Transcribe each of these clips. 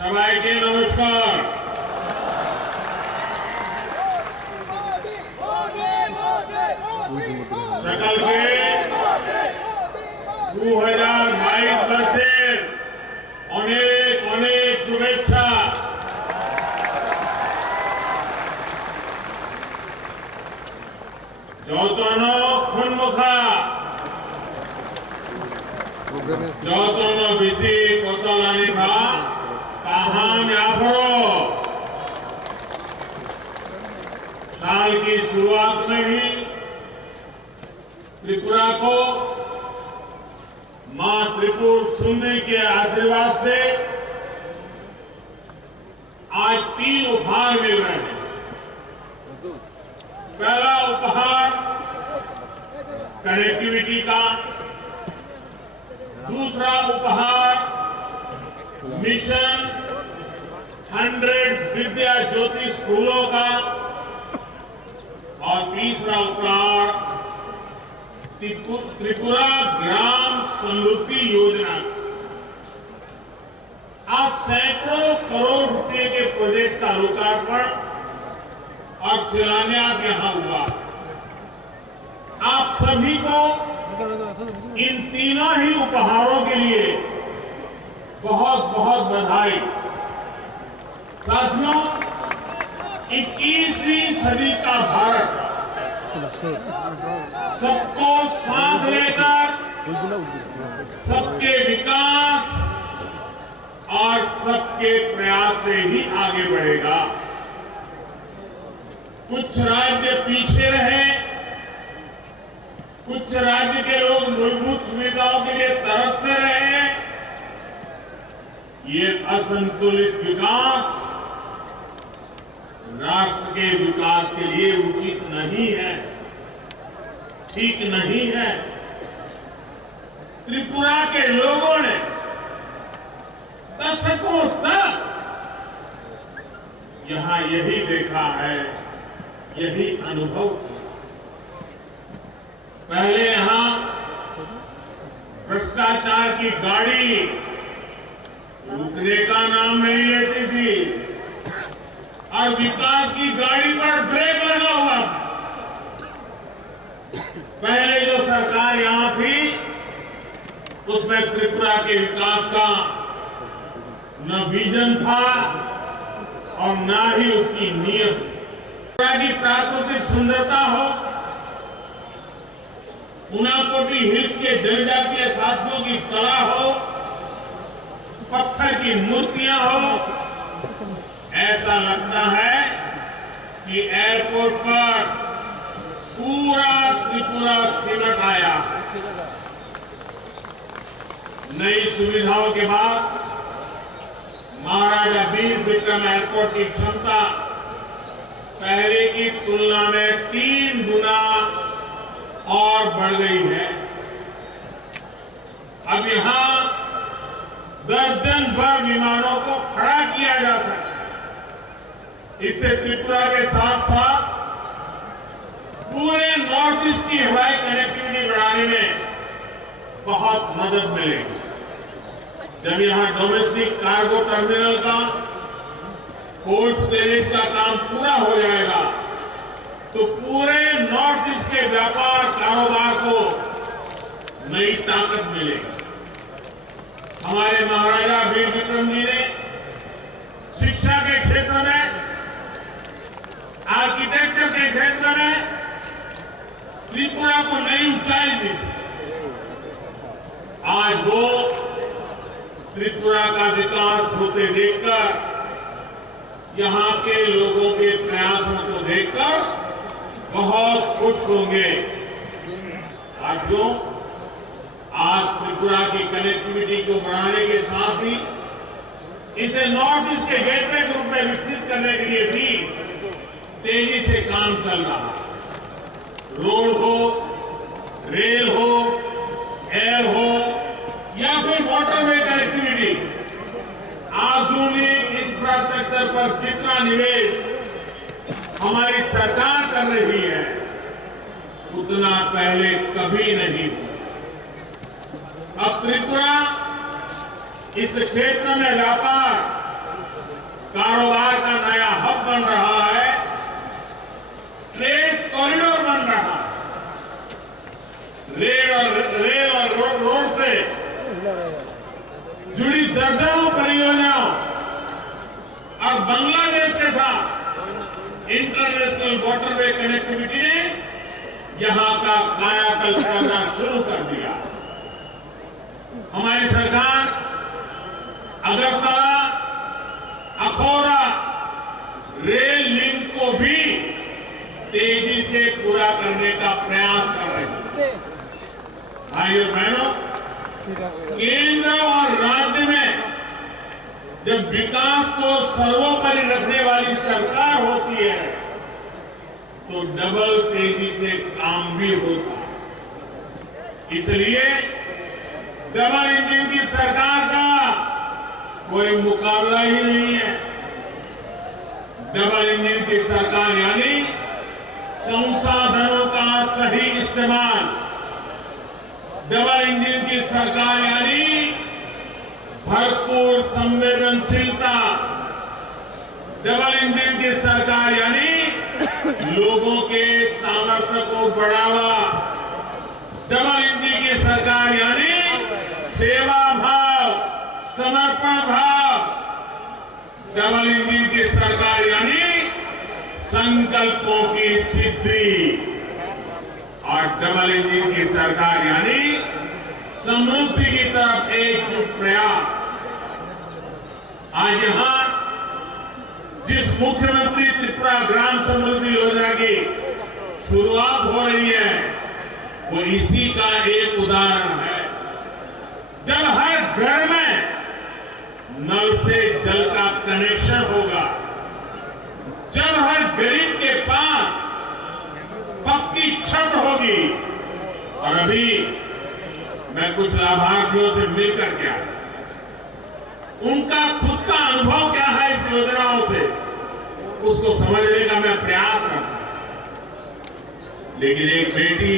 সবাইকে নমস্কার। সকালকে 2022 বর্ষের অনেক অনেক শুভেচ্ছা। যতন সন্মুখা যতन बिजी कोतलानी था कहान आफरो। साल की शुरुआत में ही त्रिपुरा को मां त्रिपुर सुंदरी के आशीर्वाद से आज 3 उपहार मिल रहे हैं। पहला उपहार कनेक्टिविटी का, दूसरा उपहार मिशन 100 विद्या ज्योति स्कूलों का और तीसरा उपहार त्रिपुरा ग्राम समृद्धि योजना। आज सैकड़ों करोड़ रुपए के प्रोजेक्ट का लोकार्पण और शिलान्यास यहां हुआ। आप सभी को इन तीनों ही उपहारों के लिए बहुत बहुत बधाई। साथियों, 21वीं सदी का भारत सबको साथ लेकर सबके विकास और सबके प्रयास से ही आगे बढ़ेगा। कुछ राज्य पीछे रहे, कुछ राज्य के लोग मूलभूत सुविधाओं के लिए तरसते रहे। ये असंतुलित विकास राष्ट्र के विकास के लिए उचित नहीं है, ठीक नहीं है। त्रिपुरा के लोगों ने दशकों तक यहां यही देखा है, यही अनुभव किया। पहले यहां भ्रष्टाचार की गाड़ी रुकने का नाम नहीं लेती थी और विकास की गाड़ी पर ब्रेक लगा हुआ था। पहले जो सरकार यहां थी उसमें त्रिपुरा के विकास का न विजन था और न ही उसकी नीयत। त्रिपुरा की प्राकृतिक सुंदरता हो, उनाकोटी हिल्स के जनजातीय साथियों की कला हो, पत्थर की मूर्तियां हो, ऐसा लगता है कि एयरपोर्ट पर पूरा त्रिपुरा सिमट आया। नई सुविधाओं के बाद महाराजा वीर विक्रम एयरपोर्ट की क्षमता पहले की तुलना में 3 गुना और बढ़ गई है। अब यहां दर्जन भर विमानों को खड़ा किया जाता है। इससे त्रिपुरा के साथ साथ पूरे नॉर्थ ईस्ट की हवाई कनेक्टिविटी बढ़ाने में बहुत मदद मिलेगी। जब यहां डोमेस्टिक कार्गो टर्मिनल का, कोल्ड स्टोरेज का काम पूरा हो जाएगा तो पूरे नॉर्थ ईस्ट के व्यापार कारोबार को नई ताकत मिलेगी। हमारे महाराजा वीर विक्रम जी ने शिक्षा के क्षेत्र में, आर्किटेक्चर के क्षेत्र में त्रिपुरा को नई ऊंचाई दी थी। आज वो त्रिपुरा का विकास होते देखकर, यहां के लोगों के प्रयासों को देखकर बहुत खुश होंगे। साथियों, आज त्रिपुरा की कनेक्टिविटी को बढ़ाने के साथ ही इसे नॉर्थ ईस्ट के गेटवे के रूप में विकसित करने के लिए भी तेजी से काम चल रहा है। रोड हो, रेल हो, एयर हो या फिर वाटरवे कनेक्टिविटी, आधुनिक इंफ्रास्ट्रक्चर पर जितना निवेश हमारी सरकार कर रही है उतना पहले कभी नहीं हुआ। अब त्रिपुरा इस क्षेत्र में व्यापार कारोबार का नया हब बन रहा है, ट्रेड कॉरिडोर बन रहा है, रेल और रोड से जुड़ी दर्जनों परियोजनाओं और बांग्लादेश के साथ इंटरनेशनल वाटरवे कनेक्टिविटी ने यहां का कायाकल्प करना शुरू कर दिया। हमारी सरकार अगरतला अखौरा रेल लिंक को भी तेजी से पूरा करने का प्रयास कर रही है। भाइयों बहनों, केंद्र और राज्य में जब विकास को सर्वोपरि रखने वाली सरकार होती है तो डबल तेजी से काम भी होता है। इसलिए डबल इंजन की सरकार का कोई मुकाबला ही नहीं है। डबल इंजन की सरकार यानी संसाधनों का सही इस्तेमाल, डबल इंजन की सरकार यानी भरपूर संवेदनशीलता, डबल इंजन की सरकार यानी लोगों के सामर्थ्य को बढ़ावा, डबल इंजन की सरकार यानी सेवा भाव, समर्पण भाव, डबल इंजन की सरकार यानी संकल्पों की सिद्धि और डबल इंजन की सरकार यानी समृद्धि की तरफ एकजुट प्रयास। आज यहां जिस मुख्यमंत्री त्रिपुरा ग्राम समृद्धि योजना की शुरुआत हो रही है वो इसी का एक उदाहरण है। जब हर घर में नल से जल का कनेक्शन होगा, जब हर गरीब के पास पक्की छत होगी, और अभी मैं कुछ लाभार्थियों से मिलकर के आया, उनका खुद का अनुभव क्या है इस योजनाओं से, उसको समझने का मैं प्रयास करता हूं। लेकिन एक बेटी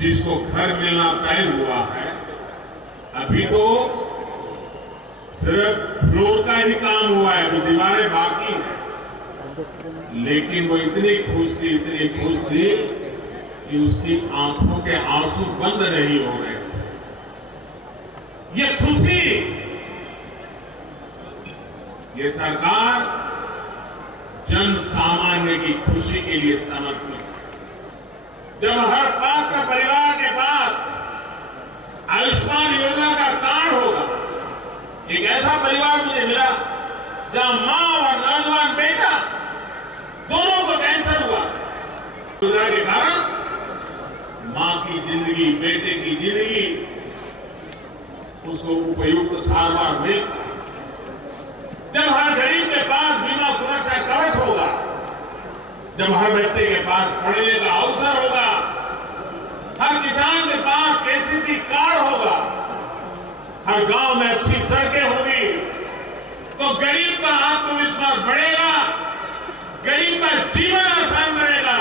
जिसको घर मिलना तय हुआ है, अभी तो सिर्फ फ्लोर का ही काम हुआ है, वो दीवारें बाकी हैं, लेकिन वो इतनी खुश थी कि उसकी आंखों के आंसू बंद नहीं हो रहे। ये खुशी, ये सरकार जन सामान्य की खुशी के लिए समर्पित है। जब हर पात्र परिवार के पास आयुष्मान योजना का कार्ड होगा, एक ऐसा परिवार मुझे मिला जहां मां और नौजवान बेटा दोनों को कैंसर हुआ, योजना के कारण मां की जिंदगी, बेटे की जिंदगी, उसको उपयुक्त सारवार मिल। जब हर गरीब के पास बीमा सुरक्षा कवच होगा, जब हर बच्चे के पास पढ़ने का अवसर होगा, हर किसान के पास केसीसी कार्ड होगा, हर गांव में अच्छी सड़कें होगी, तो गरीब का आत्मविश्वास बढ़ेगा, गरीब का जीवन आसान बनेगा,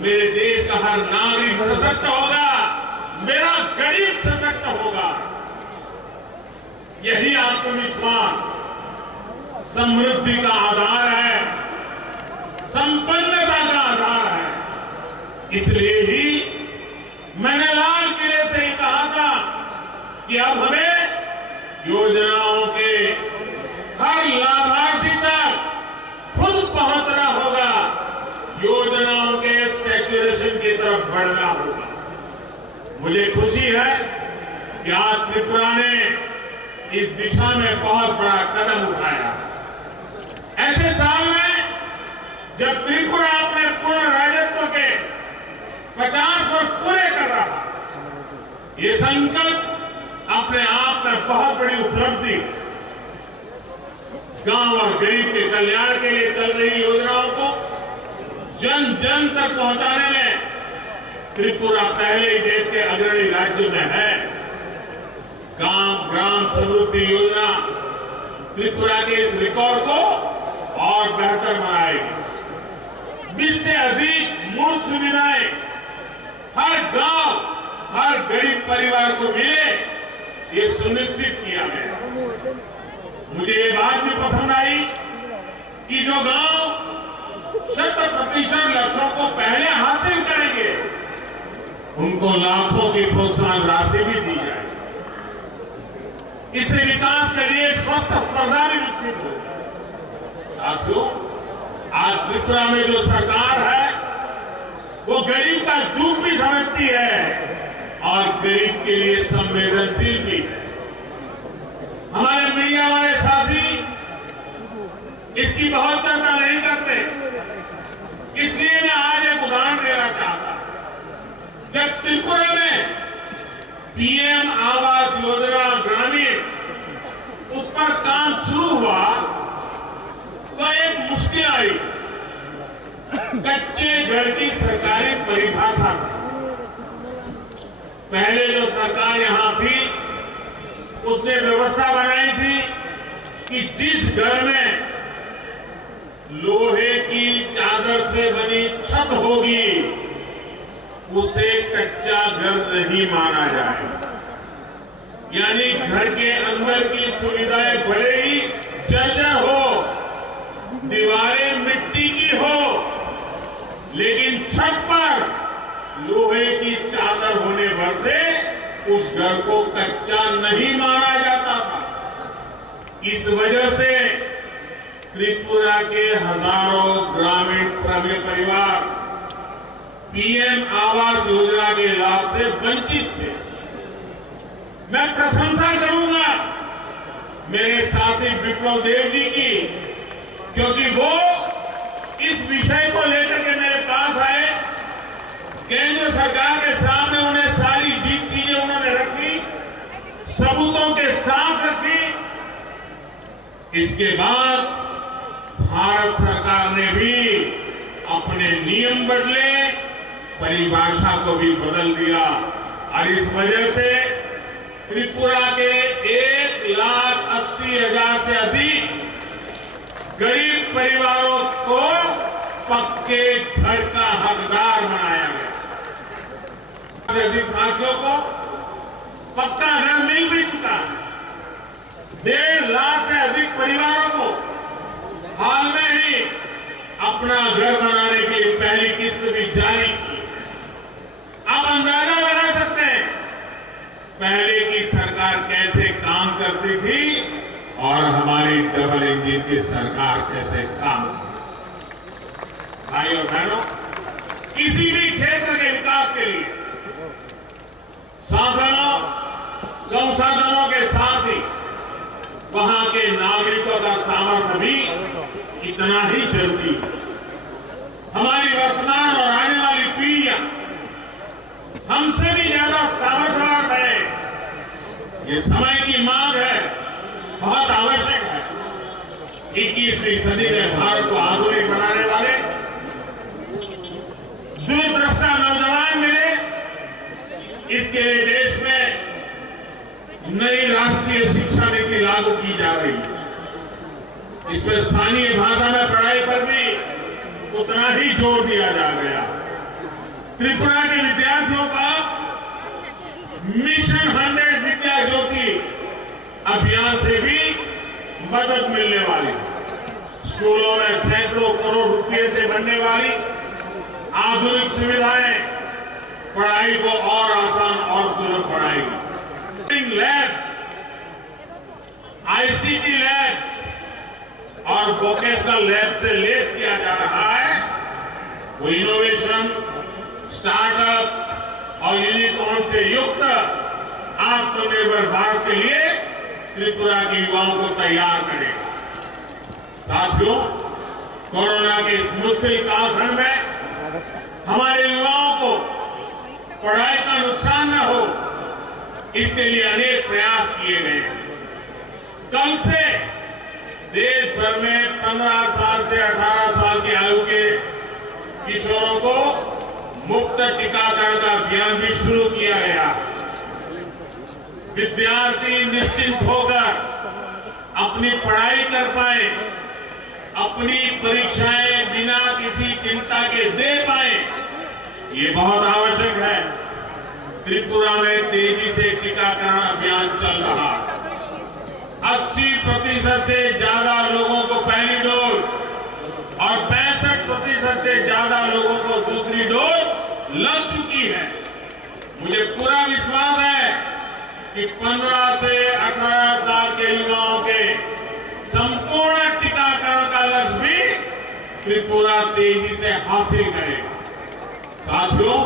मेरे देश का हर नागरिक सशक्त होगा, मेरा गरीब सशक्त होगा। यही आत्मविश्वास समृद्धि का आधार है, संपन्नता का आधार है। इसलिए ही मैंने लाल किले से ही कहा था कि अब हमें योजनाओं के हर लाभार्थी तक खुद पहुंचना होगा, योजनाओं के सैचुरेशन की तरफ बढ़ना होगा। मुझे खुशी है कि आज त्रिपुरा ने इस दिशा में बहुत बड़ा कदम उठाया। ऐसे साल में जब त्रिपुरा अपने पूर्ण राजत्व के 50 वर्ष पूरे कर रहा, ये संकल्प अपने आप में बहुत बड़ी उपलब्धि। गांव और गरीब के कल्याण के लिए चल रही योजनाओं को जन जन तक पहुंचाने में त्रिपुरा पहले ही देश के अग्रणी राज्यों में है। ग्राम समृद्धि योजना त्रिपुरा के इस रिकॉर्ड को और बेहतर बनाएगी। 20 से अधिक मूल सुविधाएं हर गांव, हर गरीब परिवार को मिले, ये सुनिश्चित किया गया। मुझे ये बात भी पसंद आई कि जो गांव 100% लक्ष्यों को पहले हासिल करेंगे उनको लाखों की प्रोत्साहन राशि भी दी जाए। इससे विकास के लिए स्वस्थ स्पर्धा भी विकसित हो। साथियों, आज त्रिपुरा में जो सरकार है वो गरीब का दुख भी समझती है और गरीब के लिए संवेदनशील भी है। हमारे मीडिया वाले साथी इसकी बहुत चर्चा नहीं करते, इसलिए मैं आज एक उदाहरण देना चाहता। जब त्रिपुरा में पीएम आवास योजना ग्रामीण उस पर काम शुरू हुआ तो एक मुश्किल आई कच्चे घर की सरकारी परिभाषा से। पहले जो सरकार यहां थी उसने व्यवस्था बनाई थी कि जिस घर में लोहे की चादर से बनी छत होगी उसे कच्चा घर नहीं माना जाए। यानी घर के अंदर की सुविधाएं भले ही जर्जर हो, दीवारें मिट्टी की हो, लेकिन छत पर लोहे की चादर होने भर से उस घर को कच्चा नहीं माना जाता था। इस वजह से त्रिपुरा के हजारों ग्रामीण परिवार पीएम आवास योजना के लाभ से वंचित थे। मैं प्रशंसा करूंगा मेरे साथी विप्लव देव जी की, क्योंकि वो इस विषय को लेकर के मेरे पास आए। केंद्र सरकार के सामने उन्हें सारी चीजें उन्होंने रखी, सबूतों के साथ रखी। इसके बाद भारत सरकार ने भी अपने नियम बदले, परिभाषा को भी बदल दिया और इस वजह से त्रिपुरा के 1,80,000 से अधिक गरीब परिवारों को पक्के घर का हकदार बनाया गया। अधिक साथियों को पक्का घर मिल भी चुका है। 1.5 लाख से अधिक परिवारों को हाल में ही अपना घर बनाने के लिए पहली किस्त भी जारी की। आप अंदाजा लगा सकते हैं पहले की सरकार कैसे काम करती थी और हमारी डबल इंजन की सरकार कैसे काम करती। भाई और बहनों, किसी भी क्षेत्र के विकास के लिए साधनों संसाधनों के साथ ही वहां के नागरिकों का सामर्थ्य भी इतना ही जरूरी है। हमारी वर्तमान और आने वाली पीढ़ियां हमसे भी ज्यादा सामर्थ्यवान बने, ये समय की मांग है, बहुत आवश्यक है। 21वीं सदी में भारत को आधुनिक बनाने वाले दूरदृष्टा नौजवान मिले। इसके लिए देश में नई राष्ट्रीय शिक्षा नीति लागू की जा रही है। इसमें स्थानीय भाषा में पढ़ाई पर भी उतना ही जोर दिया जा गया। त्रिपुरा के विद्यार्थियों का मिशन 100 विद्या ज्योति अभियान से भी मदद मिलने वाली। स्कूलों में सैकड़ों करोड़ रुपए से बनने वाली आधुनिक सुविधाएं पढ़ाई को और आसान और सुलभ बनाएगी। लैब, आईसीटी लैब और वोकेशनल लैब से लेस किया जा रहा है। वो इनोवेशन, स्टार्टअप और यूनिकॉर्न से युक्त आत्मनिर्भर भारत के लिए त्रिपुरा के युवाओं को तैयार करेगा। साथियों, कोरोना के इस मुश्किल कालखंड में हमारे युवाओं को पढ़ाई का नुकसान न हो, इसके लिए अनेक प्रयास किए गए हैं। कल से देश भर में 15 साल से 18 साल की आयु के किशोरों को मुफ्त टीकाकरण का अभियान भी शुरू किया गया। विद्यार्थी निश्चिंत होकर अपनी पढ़ाई कर पाए, अपनी परीक्षाएं बिना किसी चिंता के दे पाए, ये बहुत आवश्यक है। त्रिपुरा में तेजी से टीकाकरण अभियान चल रहा है। 80% से ज्यादा लोगों को पहली डोज और 65% से ज्यादा लोगों को दूसरी डोज लग चुकी है। मुझे पूरा विश्वास है कि 15 से 18 साल के युवाओं के संपूर्ण टीकाकरण का लक्ष्य भी त्रिपुरा तेजी से हासिल करेगा। साथियों,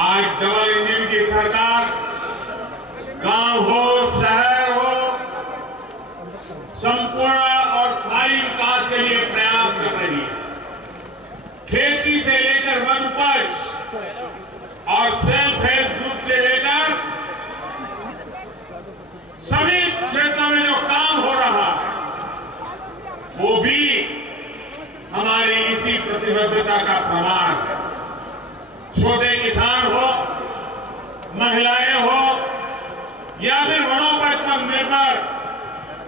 आज डबल इंजन की सरकार गांव हो, शहर हो, संपूर्ण और स्थायी विकास के लिए प्रयास कर रही है। खेती से लेकर वन उपज और सेल्फ हेल्प ग्रुप से लेकर सभी क्षेत्रों में जो काम हो रहा है वो भी हमारी इसी प्रतिबद्धता का प्रमाण है। छोटे किसान हो, महिलाएं हो या फिर वनोपज पर निर्भर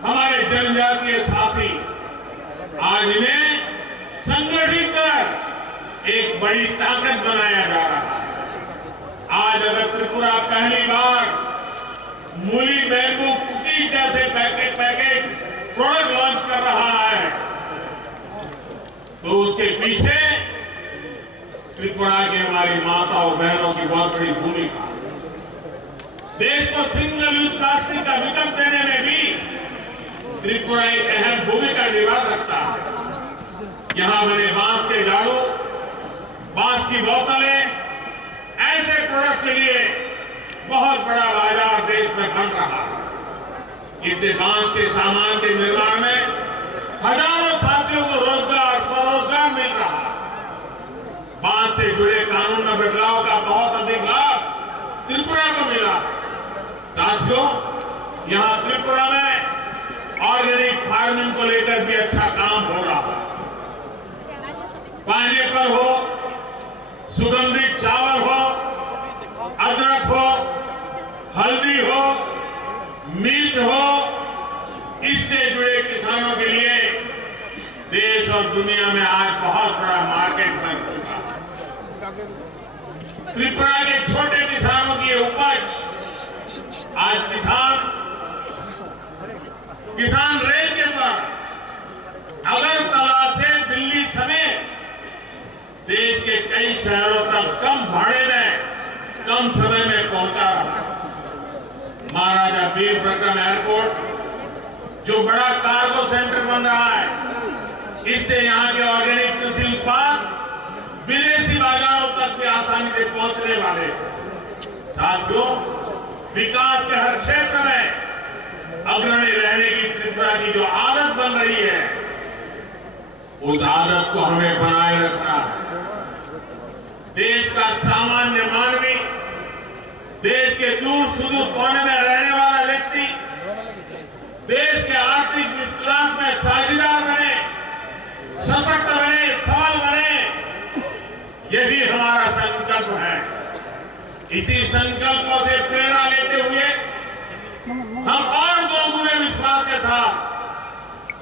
हमारे जनजातीय साथी, आज इन्हें संगठित कर एक बड़ी ताकत बनाया जा रहा है। आज अगर त्रिपुरा पहली बार मूली बैम्बू कुकीज जैसे पैकेज प्रोडक्ट लॉन्च कर रहा है तो उसके पीछे त्रिपुरा की हमारी माताओं बहनों की बहुत बड़ी भूमिका। देश को सिंगल यूज प्लास्टिक का विकल्प देने में भी त्रिपुरा एक अहम भूमिका निभा सकता है। यहां बने बांस के झाड़ू, बांस की बोतलें, ऐसे प्रोडक्ट के लिए बहुत बड़ा बाजार देश में बन रहा है। इससे बांस के सामान के निर्माण में हजारों साथियों को रोजगार, स्वरोजगार मिल रहा है। बांस से जुड़े कानून में बदलाव का बहुत अधिक लाभ त्रिपुरा को मिला। साथियों, यहां त्रिपुरा में ऑर्गेनिक फार्मिंग को लेकर भी अच्छा काम हो रहा है। पाइनएप्पल हो, सुगंधित चावल हो, अदरक हो, हल्दी हो, मिर्च हो, इससे जुड़े किसानों के लिए देश और दुनिया में आज बहुत बड़ा मार्केट बन चुका है। त्रिपुरा के छोटे किसानों की उपज आज किसान रेल के पर अगरतला से दिल्ली समेत देश के कई शहरों तक कम भाड़े में, कम समय में पहुंचा रहा। महाराजा वीर विक्रम एयरपोर्ट जो बड़ा कार्गो सेंटर बन रहा है, इससे यहाँ के ऑर्गेनिक कृषि उत्पाद विदेशी बाजारों तक भी आसानी से पहुंचने वाले। साथियों, विकास के हर क्षेत्र में अग्रणी रहने की त्रिपुरा की जो आदत बन रही है, उस आदत को हमें बनाए रखना है। देश का सामान्य मानवी, देश के दूर सुदूर कोने में रहने वाला व्यक्ति देश के आर्थिक विकास में साझेदार बने, सशक्त बने, सबल बने, यही हमारा संकल्प है। इसी संकल्पों से प्रेरणा लेते हुए हम और दोगुने विश्वास के साथ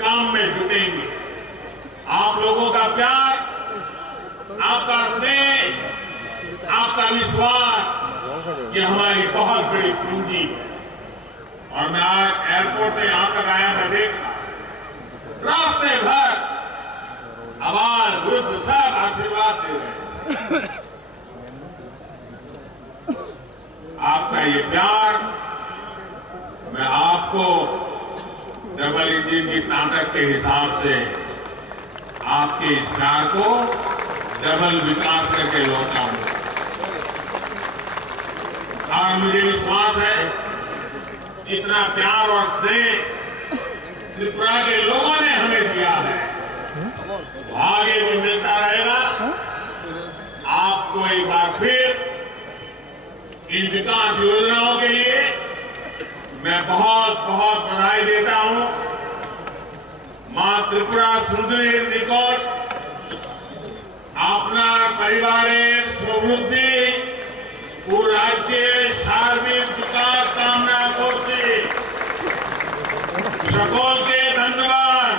काम में जुटेंगे। आप लोगों का प्यार, आपका स्नेह, आपका विश्वास, ये हमारी बहुत बड़ी पूंजी है। और मैं आज एयरपोर्ट से यहां तक आया, मैं देख रास्ते भर आबाल वृद्ध सब आशीर्वाद दे रहे हैं। आपका ये प्यार मैं आपको डबल इंजन की ताकत के हिसाब से आपके इस प्यार को डबल विकास करके लौटाऊंगा। और मुझे विश्वास है जितना प्यार और स्नेह त्रिपुरा के लोगों ने हमें दिया है वो आगे भी मिलता रहेगा। आपको एक बार फिर इन विकास योजनाओं के लिए मैं बहुत बहुत बधाई देता हूं। मां त्रिपुरा सुंदरी निकट আপনার পরিবারের সমৃদ্ধি ও রাজ্যের সার্বিক বিকাশ কামনা করছি। সকলকে ধন্যবাদ।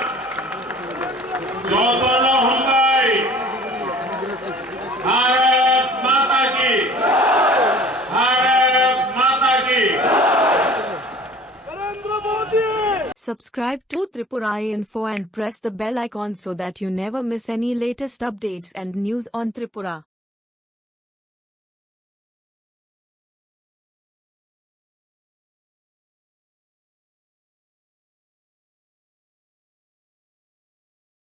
যতন হংগাই। भारत माता की, भारत माता की। Narendra Modi subscribe to Tripura Info and press the bell icon so that you never miss any latest updates and news on Tripura.